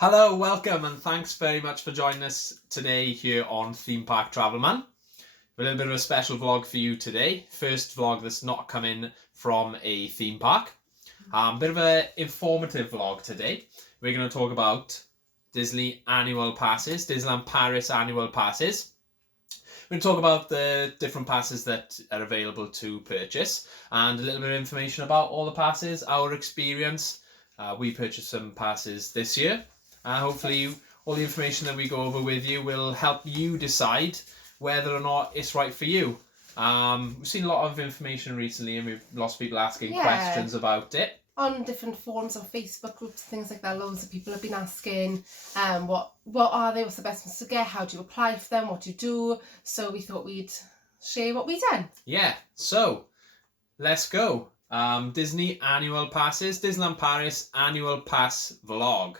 Hello, welcome, and thanks very much for joining us today here on Theme Park Travelman. A little bit of a special vlog for you today. First vlog that's not coming from a theme park. Bit of an informative vlog today. We're going to talk about Disney annual passes, Disneyland Paris Annual Passes. We're going to talk about the different passes that are available to purchase and a little bit of information about all the passes, our experience. We purchased some passes this year. Hopefully all the information that we go over with you will help you decide whether or not it's right for you. We've seen a lot of information recently and we've lots of people asking questions about it. On different forums on Facebook groups, things like that, loads of people have been asking what are they, what's the best ones to get, how do you apply for them, what do you do? So we thought we'd share what we done. Yeah, so let's go. Disney annual passes, Disneyland Paris Annual Pass vlog.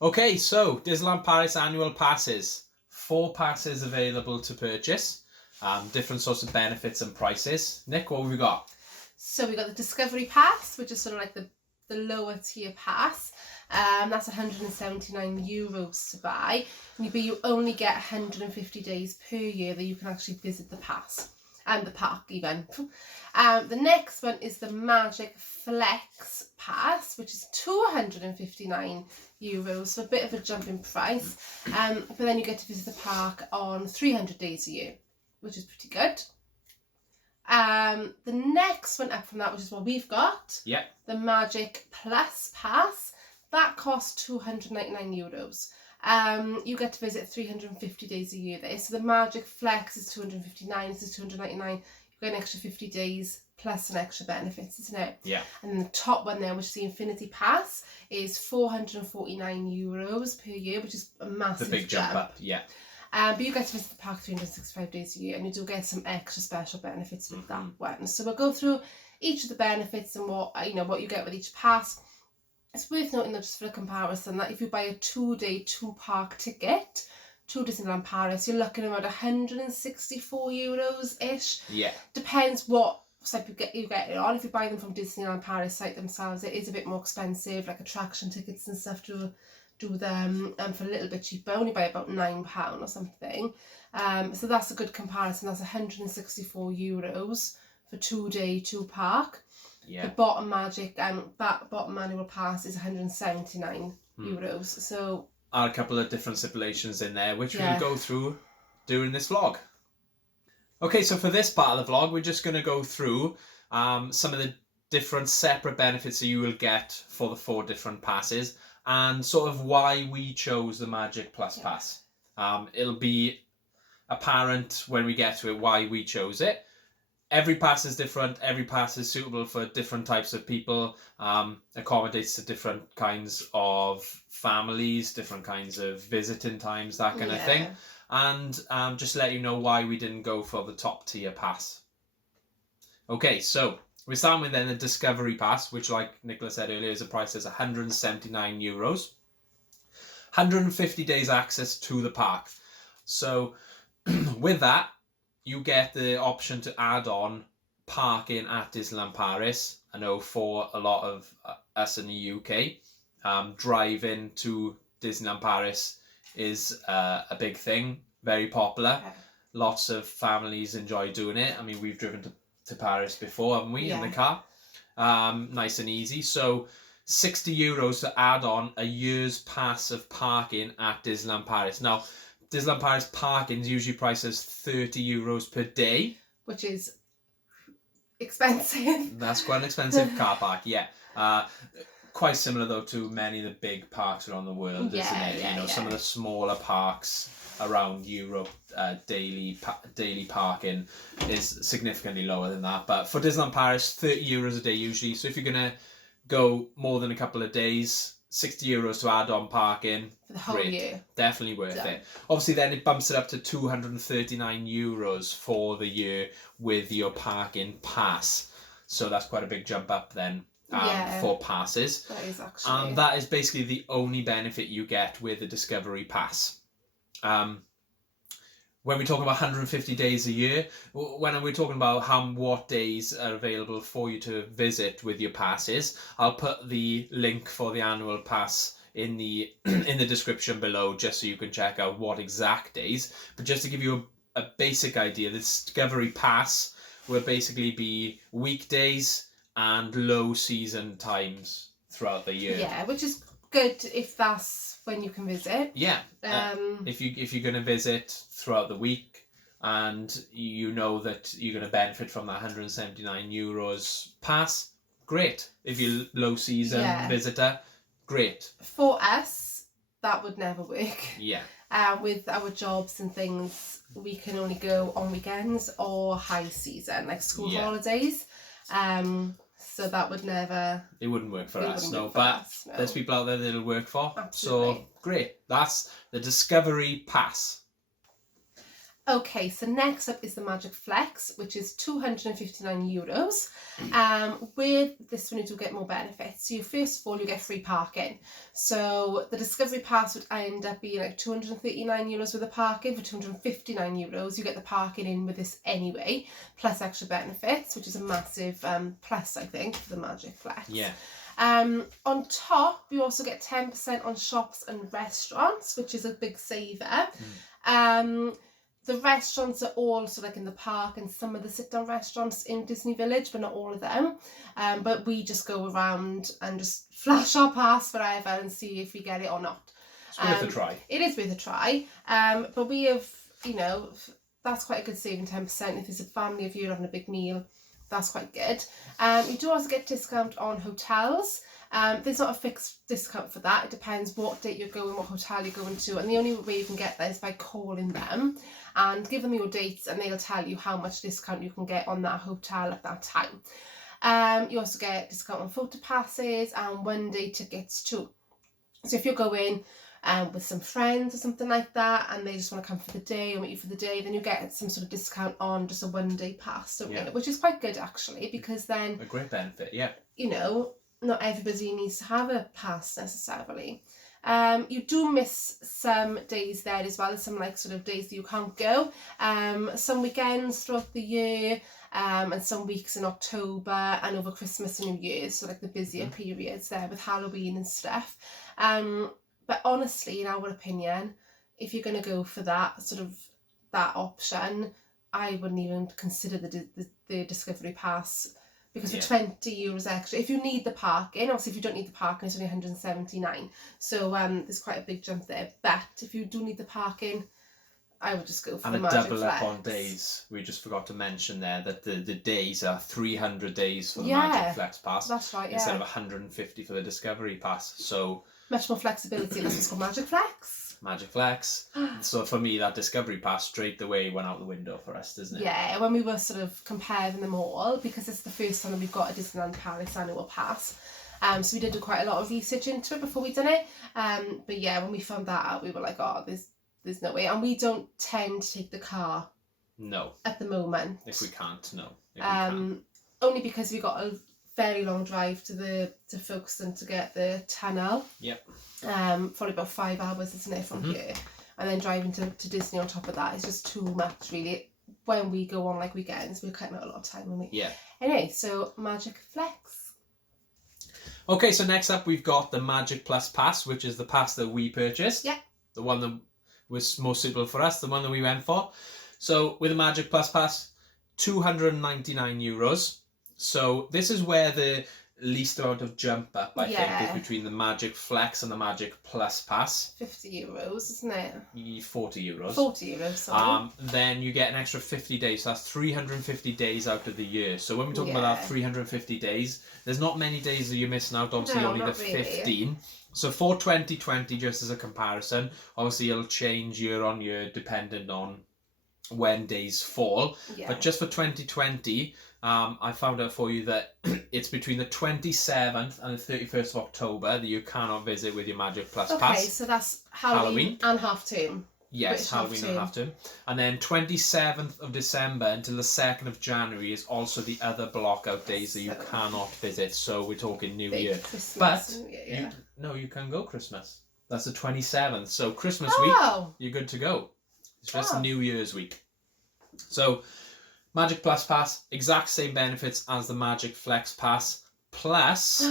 Okay, so Disneyland Paris Annual Passes. 4 passes available to purchase. Different sorts of benefits and prices. Nick, what have we got? So we got the Discovery Pass, which is sort of like the lower tier pass. That's €179 to buy. But you only get 150 days per year that you can actually visit the pass. And the park even. The next one is the Magic Flex Pass, which is €259, so a bit of a jump in price. But then you get to visit the park on 300 days a year, which is pretty good. The next one up from that, which is what we've got, the Magic Plus Pass, that costs €299. You get to visit 350 days a year there. So the Magic Flex is 259, this is 299. You get an extra 50 days plus an extra benefits, isn't it? Yeah. And then the top one there, which is the Infinity Pass, is €449 per year, which is a massive The big jump up, yeah. But you get to visit the park 365 days a year, and you do get some extra special benefits with that one. So we'll go through each of the benefits and what you get with each pass. It's worth noting that, just for a comparison, that if you buy a 2-day 2-park ticket to Disneyland Paris, you're looking at around €164-ish. Yeah. Depends what site you get it on. If you buy them from Disneyland Paris site themselves, it is a bit more expensive, like attraction tickets and stuff to do them for a little bit cheaper, only by about £9 or something. So that's a good comparison. That's €164 for 2-day 2-park. Yeah. The bottom bottom annual pass is €179. So are a couple of different stipulations in there, which we'll go through during this vlog. Okay, so for this part of the vlog, we're just going to go through some of the different separate benefits that you will get for the 4 different passes and sort of why we chose the Magic Plus Pass. It'll be apparent when we get to it why we chose it. Every pass is different. Every pass is suitable for different types of people, accommodates to different kinds of families, different kinds of visiting times, that kind of thing. And just let you know why we didn't go for the top tier pass. Okay, so we're starting with then the Discovery Pass, which, like Nicola said earlier, is a price as €179. 150 days access to the park. So with that, you get the option to add on parking at Disneyland Paris. I know for a lot of us in the UK, driving to Disneyland Paris is a big thing, very popular. Lots of families enjoy doing it. I mean, we've driven to Paris before, haven't we, in the car? Nice and easy. So €60 to add on a year's pass of parking at Disneyland Paris. Now, Disneyland Paris parking is usually priced as €30 per day. Which is expensive. That's quite an expensive car park, yeah. Quite similar, though, to many of the big parks around the world, isn't it? Some of the smaller parks around Europe, daily parking is significantly lower than that. But for Disneyland Paris, €30 a day usually. So if you're going to go more than a couple of days, €60 to add on parking for the whole year. Definitely worth it. Obviously, then it bumps it up to €239 for the year with your parking pass. So that's quite a big jump up then for passes. That is actually. And that is basically the only benefit you get with the Discovery Pass. When we talk about 150 days a year, when we're talking about what days are available for you to visit with your passes, I'll put the link for the annual pass in the in the description below, just so you can check out what exact days. But just to give you a basic idea, the Discovery Pass will basically be weekdays and low season times throughout the year. Yeah, which is good if that's when you can visit. Yeah. If you're going to visit throughout the week and you know that you're going to benefit from that €179 pass, great. If you're low season visitor, great. For us, that would never work. Yeah. With our jobs and things, we can only go on weekends or high season, like school holidays. So that would never... It wouldn't work for us, no. But there's people out there that it'll work for. Absolutely. So, great. That's the Discovery Pass. Okay, so next up is the Magic Flex, which is €259. With this one, you do get more benefits. So first of all, you get free parking. So the Discovery Pass would end up being like €239 with the parking. For €259, you get the parking in with this anyway, plus extra benefits, which is a massive plus, I think, for the Magic Flex. Yeah. On top, you also get 10% on shops and restaurants, which is a big saver. The restaurants are all sort of like in the park and some of the sit-down restaurants in Disney Village, but not all of them. But we just go around and just flash our pass forever and see if we get it or not. It's worth a try. It is worth a try. But we have, you know, that's quite a good saving, 10%. If there's a family of you having a big meal, that's quite good. You do also get discount on hotels. There's not a fixed discount for that. It depends what date you're going, what hotel you're going to, and the only way you can get that is by calling them and give them your dates, and they'll tell you how much discount you can get on that hotel at that time. You also get discount on photo passes and one-day tickets too. So if you're going with some friends or something like that, and they just want to come for the day or meet you for the day, then you get some sort of discount on just a one-day pass, don't you? Which is quite good actually, because then... A great benefit, yeah. You know, not everybody needs to have a pass necessarily. You do miss some days there as well. There's some like sort of days that you can't go. Some weekends throughout the year, and some weeks in October and over Christmas and New Year's, so like the busier periods there with Halloween and stuff. But honestly, in our opinion, if you're going to go for that sort of that option, I wouldn't even consider the Discovery Pass. Because for €20 extra, if you need the parking, obviously if you don't need the parking, it's only 179. So there's quite a big jump there. But if you do need the parking, I would just go for the Magic Flex. And a double up on days. We just forgot to mention there that the days are 300 days for the Magic Flex Pass. That's right, instead of 150 for the Discovery Pass. So much more flexibility. That's what's called Magic Flex. Magic Flex. So for me, that Discovery Pass straight away went out the window for us, doesn't it? Yeah, when we were sort of comparing them all, because it's the first time that we've got a Disneyland Paris Annual Pass. So we did do quite a lot of research into it before we done it. But yeah, when we found that out, we were like, oh, there's no way. And we don't tend to take the car. No. At the moment. If we can't, no. If we can. Only because we got a very long drive to Folkestone to get the tunnel. Yep. Probably about 5 hours, isn't it, from here? And then driving to Disney on top of that is just too much, really. When we go on like weekends, we're cutting out a lot of time, aren't we? Yeah. Anyway, so Magic Flex. Okay, so next up we've got the Magic Plus Pass, which is the pass that we purchased. Yeah. The one that was most suitable for us, the one that we went for. So with the Magic Plus Pass, €299. So this is where the least amount of jump up, I think, is between the Magic Flex and the Magic Plus Pass. €50, isn't it? €40. €40, sorry. Then you get an extra 50 days. So that's 350 days out of the year. So when we're talking about that 350 days, there's not many days that you're missing out. Obviously, only the 15. Really. So for 2020, just as a comparison, obviously it'll change year on year depending on when days fall. Yeah. But just for 2020, I found out for you that it's between the 27th and the 31st of October that you cannot visit with your Magic Plus Pass. Okay, so that's Halloween and half term. Yes, Halloween and half term. And then 27th of December until the 2nd of January is also the other block out days that you cannot visit. So we're talking New Year. Christmas, but you can go Christmas. That's the 27th. So Christmas week, you're good to go. It's just New Year's week. So Magic Plus Pass, exact same benefits as the Magic Flex Pass, plus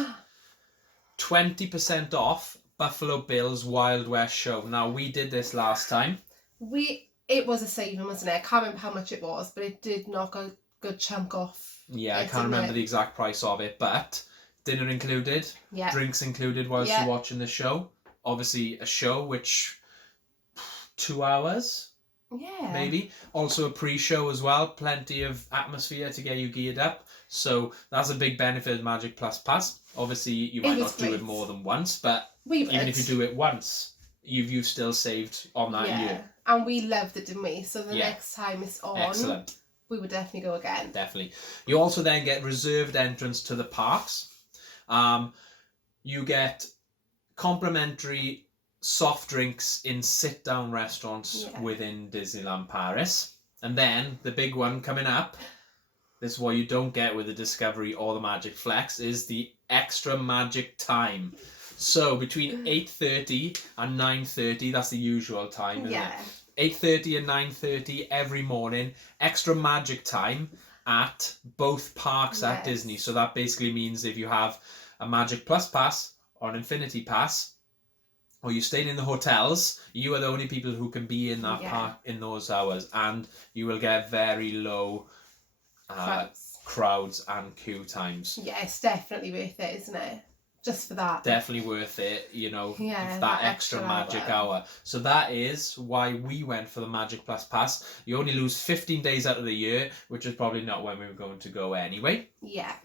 20% off Buffalo Bill's Wild West show. Now, we did this last time. It was a saving, wasn't it? I can't remember how much it was, but it did knock a good chunk off. Yeah, I can't remember the exact price of it, but dinner included, drinks included whilst you're watching the show. Obviously, a show which 2 hours. Yeah. Maybe. Also a pre-show as well. Plenty of atmosphere to get you geared up. So that's a big benefit of Magic Plus Pass. Obviously, you might not do it more than once, but even if you do it once, you've still saved on that year. And we loved it, didn't we? So the next time it's on, excellent. We would definitely go again. Definitely. You also then get reserved entrance to the parks. You get complimentary soft drinks in sit-down restaurants within Disneyland Paris. And then the big one coming up, this is what you don't get with the Discovery or the Magic Flex, is the extra magic time. So between 8:30 and 9:30, that's the usual time, isn't it? 8:30 and 9:30 every morning, extra magic time at both parks at Disney. So that basically means if you have a Magic Plus Pass or an Infinity Pass, or you stayed in the hotels, you are the only people who can be in that park in those hours, and you will get very low crowds and queue times. Yeah, it's definitely worth it, isn't it? Just for that. Definitely worth it, that extra magic hour. So that is why we went for the Magic Plus Pass. You only lose 15 days out of the year, which is probably not when we were going to go anyway. Yeah.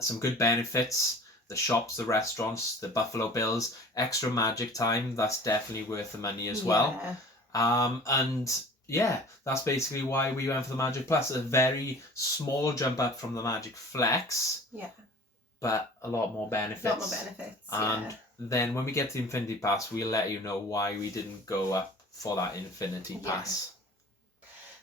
Some good benefits. The shops, the restaurants, the Buffalo Bills, extra magic time, that's definitely worth the money as well. And that's basically why we went for the Magic Plus. A very small jump up from the Magic Flex. Yeah. But a lot more benefits. And then when we get to the Infinity Pass, we'll let you know why we didn't go up for that Infinity Pass.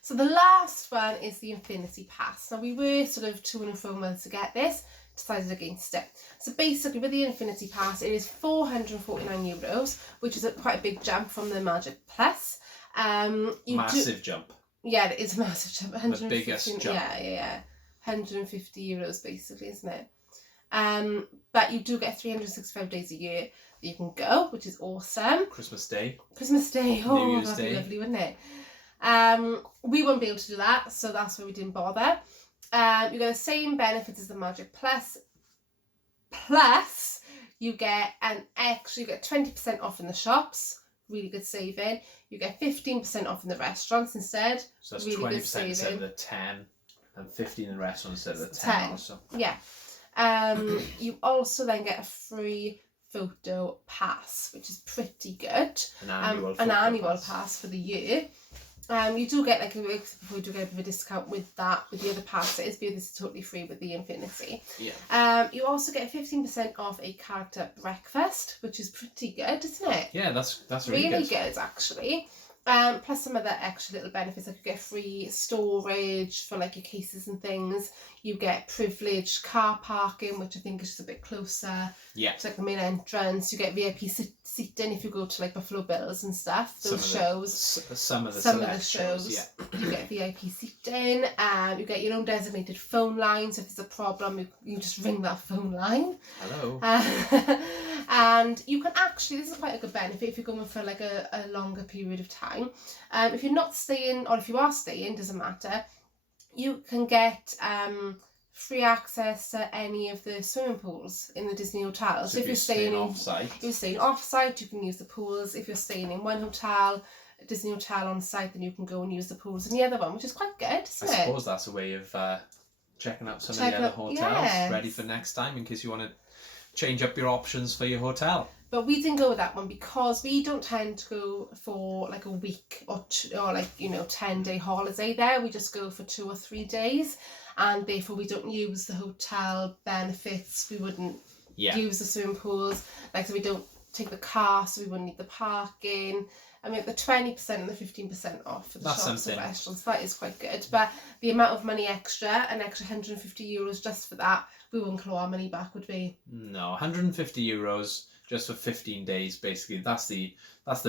So the last one is the Infinity Pass. Now we were sort of to and fro whether to get this, decided against it. So basically with the Infinity Pass, it is €449, which is quite a big jump from the Magic Plus. Massive jump. Yeah, it is a massive jump. The biggest jump. Yeah. €150 basically, isn't it? But you do get 365 days a year that you can go, which is awesome. Christmas Day. Oh, New Year's Day. Lovely, wouldn't it? We won't be able to do that, so that's why we didn't bother. You get the same benefits as the Magic Plus. Plus, you get 20% off in the shops. Really good saving. You get 15% off in the restaurants instead. So that's really 20% instead of the 10, and 15 in the restaurants instead of the 10 also. Yeah. You also then get a free photo pass, which is pretty good. An annual pass for the year. You do get a bit of a discount with that, with the other passes, because this is totally free with the Infinity. Yeah. You also get 15% off a character breakfast, which is pretty good, isn't it? Yeah, that's really good actually. Plus some other extra little benefits, like you get free storage for like your cases and things. You get privileged car parking, which I think is just a bit closer to like the main entrance. You get VIP seating if you go to like Buffalo Bills and stuff. Some of the shows. You get VIP seating. You get your own designated phone line, so if there's a problem you just ring that phone line. Hello. And you can actually, this is quite a good benefit if you're going for like a longer period of time. If you're not staying, or if you are staying, doesn't matter, you can get free access to any of the swimming pools in the Disney hotels. So if you're staying off-site. If you're staying off-site, you can use the pools. If you're staying in one hotel, a Disney hotel on site, then you can go and use the pools in the other one, which is quite good, isn't it? I suppose that's a way of checking out some of the other hotels, ready for next time, in case you want to change up your options for your hotel. But we didn't go with that one because we don't tend to go for like a week or 10-day holiday there. We just go for 2 or 3 days, and therefore we don't use the hotel benefits. We wouldn't use the swimming pools. So we don't take the car, so we wouldn't need the parking. I mean, the 20% and the 15% off for the shops and restaurants, that is quite good. But the amount of money extra, an extra €150 just for that, we won't claw our money back, would we? No, €150 just for 15 days, basically. That's the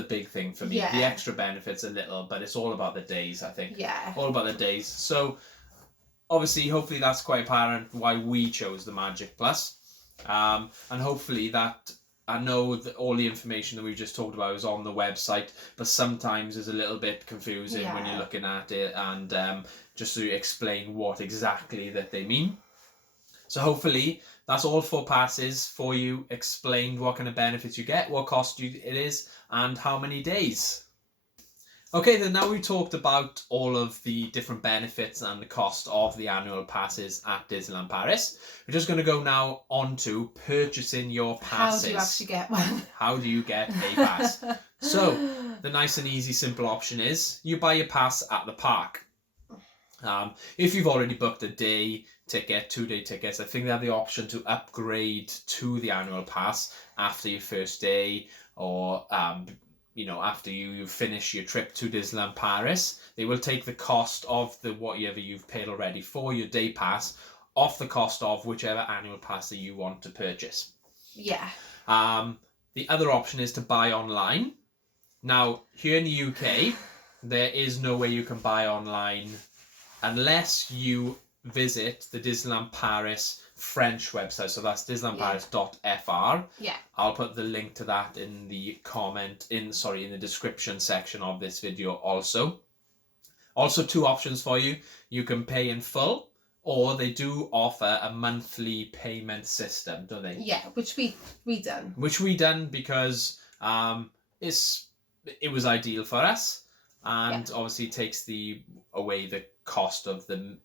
big thing for me. Yeah. The extra benefits a little, but it's all about the days, I think. Yeah. All about the days. So, obviously, hopefully that's quite apparent why we chose the Magic Plus. And hopefully that I know that all the information that we've just talked about is on the website, but sometimes it's a little bit confusing when you're looking at it, and just to explain what exactly that they mean. So hopefully that's all 4 passes for you, explained what kind of benefits you get, what cost it is, and how many days. Okay, then now we've talked about all of the different benefits and the cost of the annual passes at Disneyland Paris. We're just going to go now on to purchasing your passes. How do you actually get one? How do you get a pass? So, the nice and easy simple option is you buy your pass at the park. If you've already booked a day ticket, 2-day tickets, I think they have the option to upgrade to the annual pass after your first day, or after you finish your trip to Disneyland Paris. They will take the cost of whatever you've paid already for your day pass off the cost of whichever annual pass that you want to purchase. Yeah. The other option is to buy online. Now, here in the UK, there is no way you can buy online unless you visit the Disneyland Paris French website. So that's disneylandparis.fr. Yeah. I'll put the link to that in the in the description section of this video also. Also, 2 options for you. You can pay in full, or they do offer a monthly payment system, don't they? Yeah, which we done. Which we done because it was ideal for us, and obviously takes away the cost of the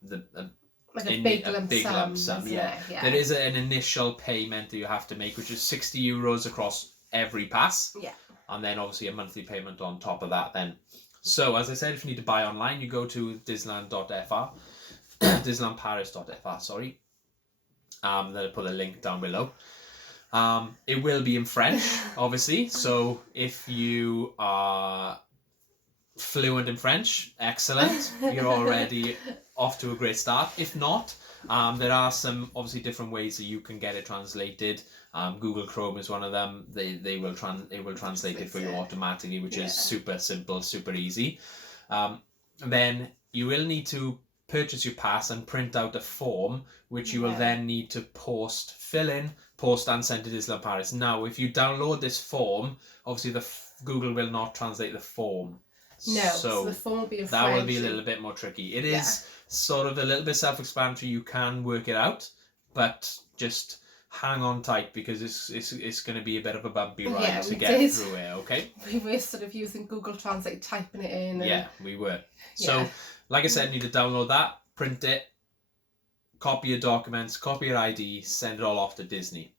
like a big lump sum. Yeah. There is an initial payment that you have to make, which is €60 across every pass. Yeah. And then obviously a monthly payment on top of that then. So as I said, if you need to buy online, you go to disneyland.fr, disneylandparis.fr, sorry. Then I'll put a link down below. It will be in French, obviously. So if you are fluent in French, excellent. You're already off to a great start. If not, there are some obviously different ways that you can get it translated. Google Chrome is one of them. It will translate it for you automatically, which is super simple, super easy. Then you will need to purchase your pass and print out a form, which you will then need to fill in, post and send to Disneyland Paris. Now, if you download this form, obviously Google will not translate the form. No, so the form will be in French. That will be a little bit more tricky. It is sort of a little bit self-explanatory. You can work it out, but just hang on tight because it's going to be a bit of a bumpy ride to get through it, okay? We were sort of using Google Translate, typing it in. Yeah, we were. So, like I said, you need to download that, print it, copy your documents, copy your ID, send it all off to Disney.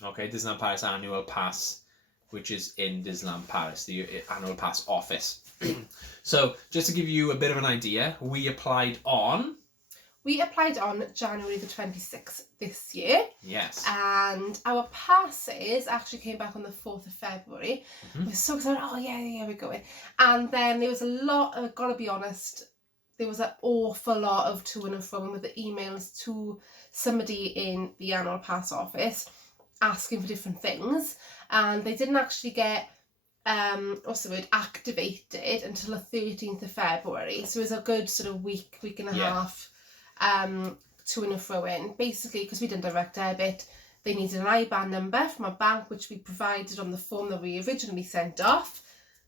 Okay, Disneyland Paris Annual Pass, which is in Disneyland Paris, the Annual Pass office. So, just to give you a bit of an idea, we applied on January the 26th this year. Yes. And our passes actually came back on the 4th of February. Mm-hmm. We were so excited, we're going. And then there was a lot, I've got to be honest, there was an awful lot of to and fro with the emails to somebody in the Annual Pass office asking for different things. And they didn't actually get activated until the 13th of February. So it was a good sort of week and a half to and fro in. Basically, because we did direct debit, they needed an IBAN number from our bank, which we provided on the form that we originally sent off.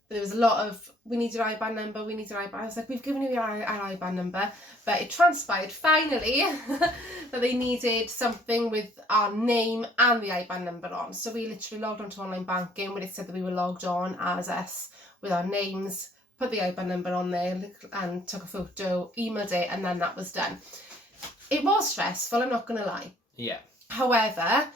But there was a lot of, we need your IBAN number, I was like, we've given you our IBAN number. But it transpired finally that they needed something with our name and the IBAN number on. So we literally logged onto online banking when it said that we were logged on as us with our names, put the IBAN number on there and took a photo, emailed it, and then that was done. It was stressful, I'm not going to lie. Yeah. However,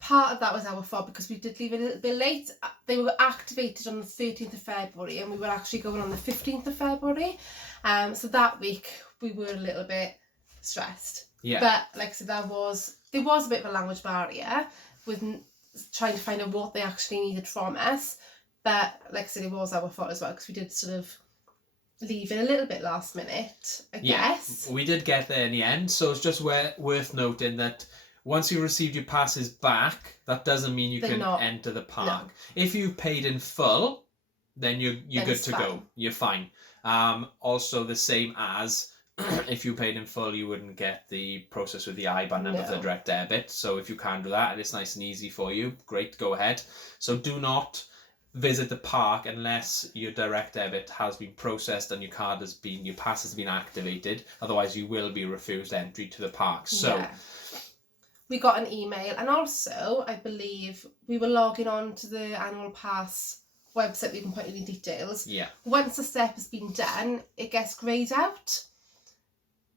part of that was our fault because we did leave it a little bit late. They were activated on the 13th of February and we were actually going on the 15th of February. So that week we were a little bit stressed. Yeah. But like I said, there was a bit of a language barrier with trying to find out what they actually needed from us. But like I said, it was our fault as well because we did sort of leave it a little bit last minute, I guess. We did get there in the end. So it's just worth noting that once you received your passes back, that doesn't mean you can enter the park. No. If you paid in full, then you're good to go. You're fine. Also the same as if you paid in full, you wouldn't get the process with the IBAN number for the No. direct debit. So if you can do that and it's nice and easy for you, great, go ahead. So do not visit the park unless your direct debit has been processed and your pass has been activated. Otherwise, you will be refused entry to the park. So. Yeah. We got an email, and also I believe we were logging on to the annual pass website. We can put any details. Yeah. Once the step has been done, it gets greyed out.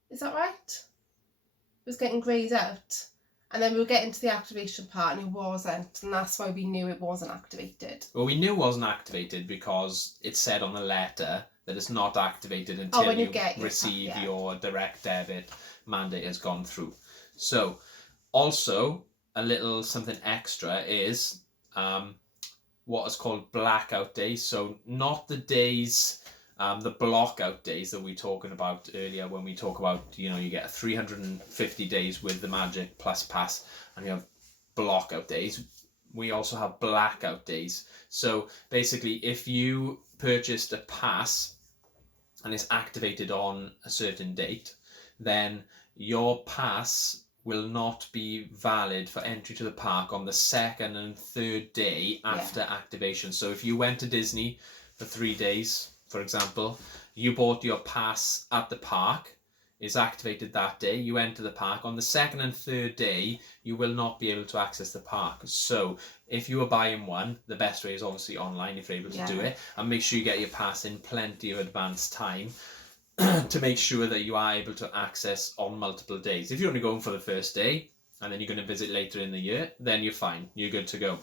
Is that right? It was getting greyed out, and then we were getting to the activation part, and it wasn't, and that's why we knew it wasn't activated. Well, we knew it wasn't activated because it said on the letter that it's not activated until when you receive your direct debit mandate has gone through. So. Also, a little something extra is what is called blackout days. So not the days, the blockout days that we were talking about earlier when we talk about, you get 350 days with the Magic Plus Pass and you have blockout days. We also have blackout days. So basically, if you purchased a pass and it's activated on a certain date, then your pass will not be valid for entry to the park on the second and third day after activation. So if you went to Disney for 3 days, for example, you bought your pass at the park, is activated that day, you enter the park, on the second and third day, you will not be able to access the park. So if you are buying one, the best way is obviously online if you're able to do it, and make sure you get your pass in plenty of advance time to make sure that you are able to access on multiple days. If you're only going for the first day and then you're going to visit later in the year, then you're fine. You're good to go.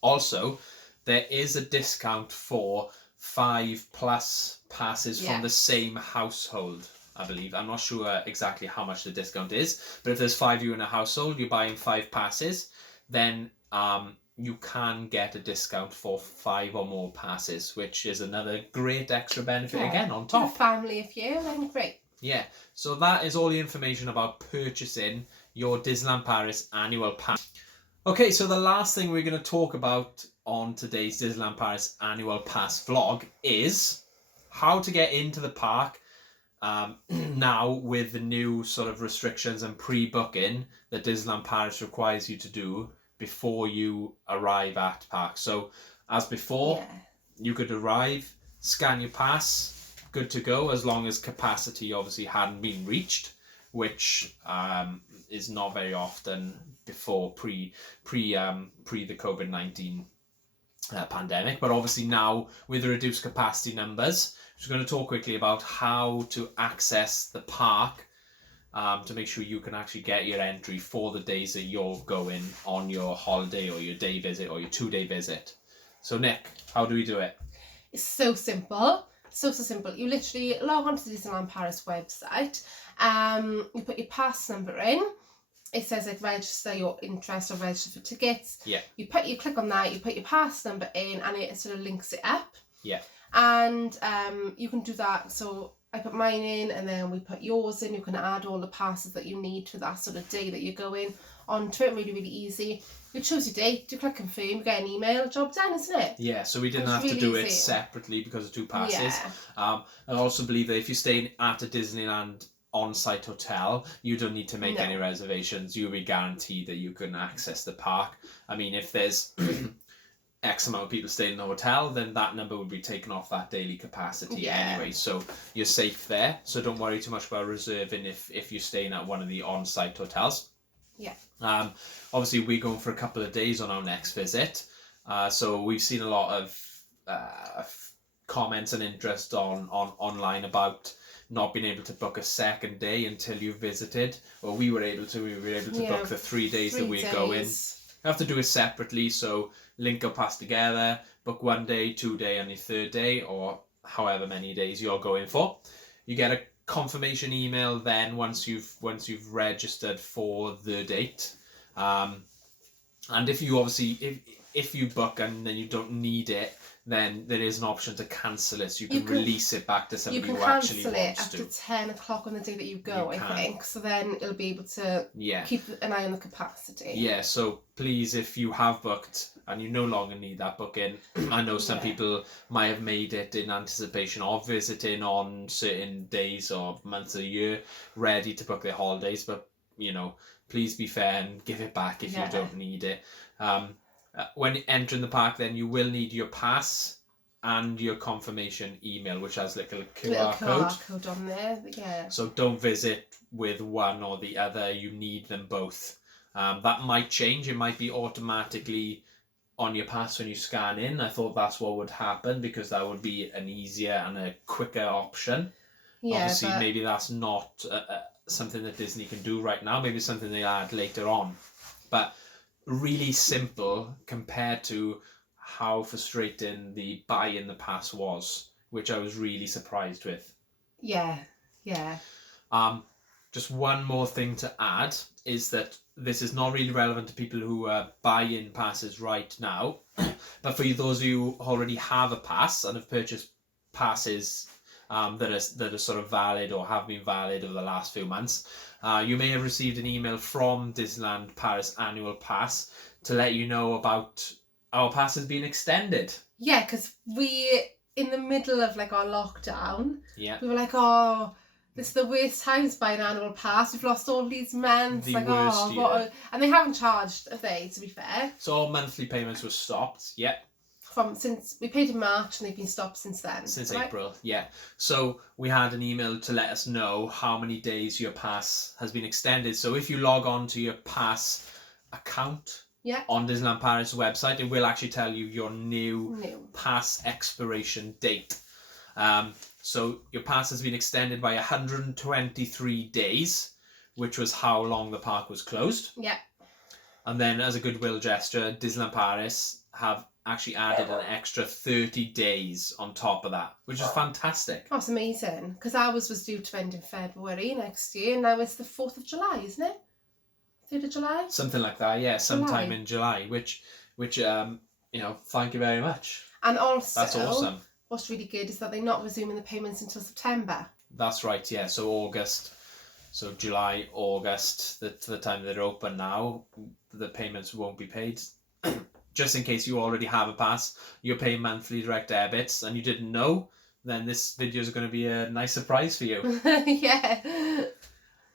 Also, there is a discount for 5+ passes from the same household, I believe. I'm not sure exactly how much the discount is, but if there's 5 of you in a household, you're buying 5 passes, then you can get a discount for 5 or more passes, which is another great extra benefit again on top. For a family of you, then great. Yeah, so that is all the information about purchasing your Disneyland Paris Annual Pass. Okay, so the last thing we're going to talk about on today's Disneyland Paris Annual Pass vlog is how to get into the park now with the new sort of restrictions and pre-booking that Disneyland Paris requires you to do before you arrive at park. So as before, you could arrive, scan your pass, good to go, as long as capacity obviously hadn't been reached, which is not very often before pre the COVID-19 pandemic. But obviously now with the reduced capacity numbers, I'm just going to talk quickly about how to access the park to make sure you can actually get your entry for the days that you're going on your holiday or your day visit or your 2-day visit. So Nick, how do we do it? It's so simple. So simple. You literally log on to the Disneyland Paris website. You put your pass number in. It says like register your interest or register for tickets. Yeah. You click on that, you put your pass number in, and it sort of links it up. Yeah. And you can do that. So I put mine in, and then we put yours in. You can add all the passes that you need to that sort of day that you're going onto it. Really, really easy. You choose your date, you click confirm, you get an email, job done, isn't it? Yeah, so we didn't have to do it separately because of 2 passes. I also believe that if you're staying at a Disneyland on-site hotel, you don't need to make any reservations. You'll be guaranteed that you can access the park. I mean, if there's X amount of people staying in the hotel, then that number would be taken off that daily capacity anyway. So you're safe there. So don't worry too much about reserving if you're staying at one of the on-site hotels. Yeah. Obviously, we're going for a couple of days on our next visit. So we've seen a lot of comments and interest online about not being able to book a second day until you've visited. Well, we were able to book the 3 days that we're going. You have to do it separately, so link up pass together, book 1 day, 2 day, and your 3rd day, or however many days you're going for. You get a confirmation email then once you've registered for the date. And if you obviously if you book and then you don't need it, then there is an option to cancel it, so you can release it back to somebody who actually wants to. You can cancel it after 10 o'clock on the day that you go, I think. So then it'll be able to keep an eye on the capacity. Yeah, so please, if you have booked and you no longer need that booking, I know some people might have made it in anticipation of visiting on certain days or months of the year, ready to book their holidays, but, you know, please be fair and give it back if you don't need it. When entering the park, then you will need your pass and your confirmation email, which has like a little QR code on there. Yeah. So don't visit with one or the other. You need them both. That might change. It might be automatically on your pass when you scan in. I thought that's what would happen because that would be an easier and a quicker option. Yeah, obviously, maybe that's not something that Disney can do right now. Maybe something they add later on. But really simple compared to how frustrating the buy-in the pass was, which I was really surprised with. Yeah. Just one more thing to add is that this is not really relevant to people who are buy-in passes right now, but for those of you who already have a pass and have purchased passes that are sort of valid or have been valid over the last few months, you may have received an email from Disneyland Paris Annual Pass to let you know about our pass has been extended. Yeah, because in the middle of like our lockdown, we were like, this is the worst time to buy an annual pass. We've lost all these months. And they haven't charged, have they, to be fair? So all monthly payments were stopped, since we paid in March and they've been stopped since then. Since April, yeah. So we had an email to let us know how many days your pass has been extended. So if you log on to your pass account on Disneyland Paris website, it will actually tell you your new pass expiration date. So your pass has been extended by 123 days, which was how long the park was closed. Yeah. And then as a goodwill gesture, Disneyland Paris have actually added an extra 30 days on top of that, which is fantastic. That's amazing, because ours was due to end in February next year, and now it's the 4th of July, isn't it? 3rd of July? Something like that, yeah, sometime in July, which thank you very much. And also, that's awesome. What's really good is that they're not resuming the payments until September. That's right, yeah, so July, August, the time they're open now, the payments won't be paid. Just in case you already have a pass, you're paying monthly direct debits and you didn't know, then this video is going to be a nice surprise for you. Yeah.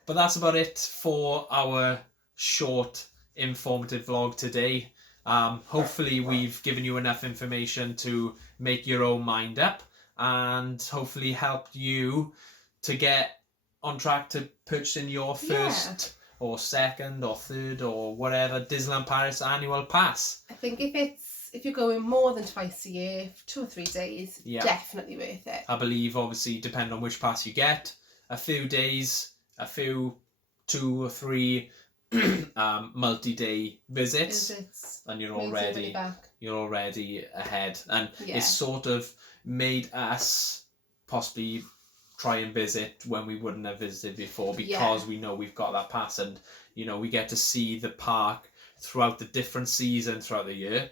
But that's about it for our short, informative vlog today. Hopefully we've given you enough information to make your own mind up and hopefully helped you to get on track to purchasing your first or second or third or whatever Disneyland Paris Annual Pass. I think if you're going more than twice a year, 2 or 3 days, definitely worth it. I believe obviously depending on which pass you get, a few days, 2 or 3 multi-day visits and you're already ahead, and it's sort of made us possibly try and visit when we wouldn't have visited before because we know we've got that pass, and we get to see the park throughout the different seasons throughout the year,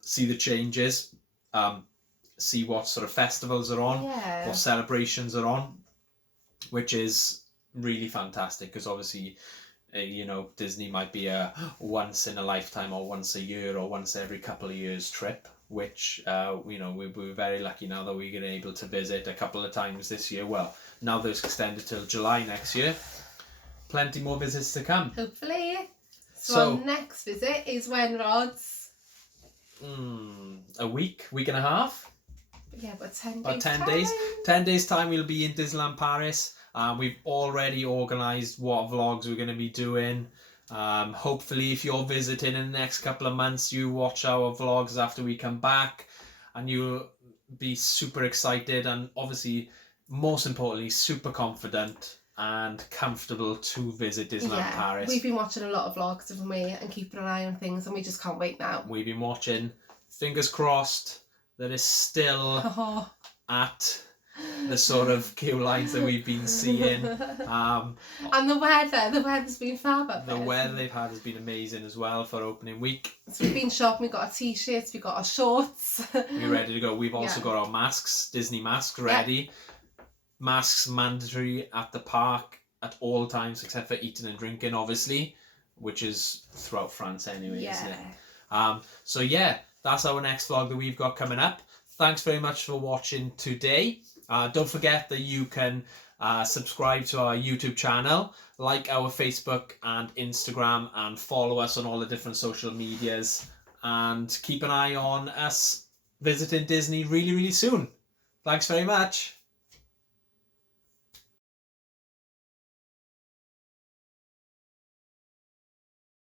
see the changes, see what sort of festivals are on, what celebrations are on, which is really fantastic because obviously Disney might be a once in a lifetime or once a year or once every couple of years trip, which we're very lucky now that we're able to visit a couple of times this year. Well, now that it's extended till July next year, plenty more visits to come. Hopefully. So our next visit is when, Rods? A week and a half. Yeah, but 10 days. About 10 days. 10 days time we'll be in Disneyland Paris. We've already organised what vlogs we're going to be doing. Hopefully if you're visiting in the next couple of months, you watch our vlogs after we come back and you'll be super excited and obviously most importantly super confident and comfortable to visit Disneyland Paris. We've been watching a lot of vlogs, haven't we, and keeping an eye on things, and we just can't wait now. We've been watching, fingers crossed that it's still at the sort of queue lines that we've been seeing. And the weather's been fab up there. The weather they've had has been amazing as well for opening week. So we've been shopping, we've got our t-shirts, we've got our shorts. We're ready to go. We've also got our masks, Disney masks ready. Masks mandatory at the park at all times except for eating and drinking, obviously, which is throughout France anyway, isn't it? So yeah, that's our next vlog that we've got coming up. Thanks very much for watching today. Don't forget that you can subscribe to our YouTube channel, like our Facebook and Instagram, and follow us on all the different social medias, and keep an eye on us visiting Disney really, really soon. Thanks very much.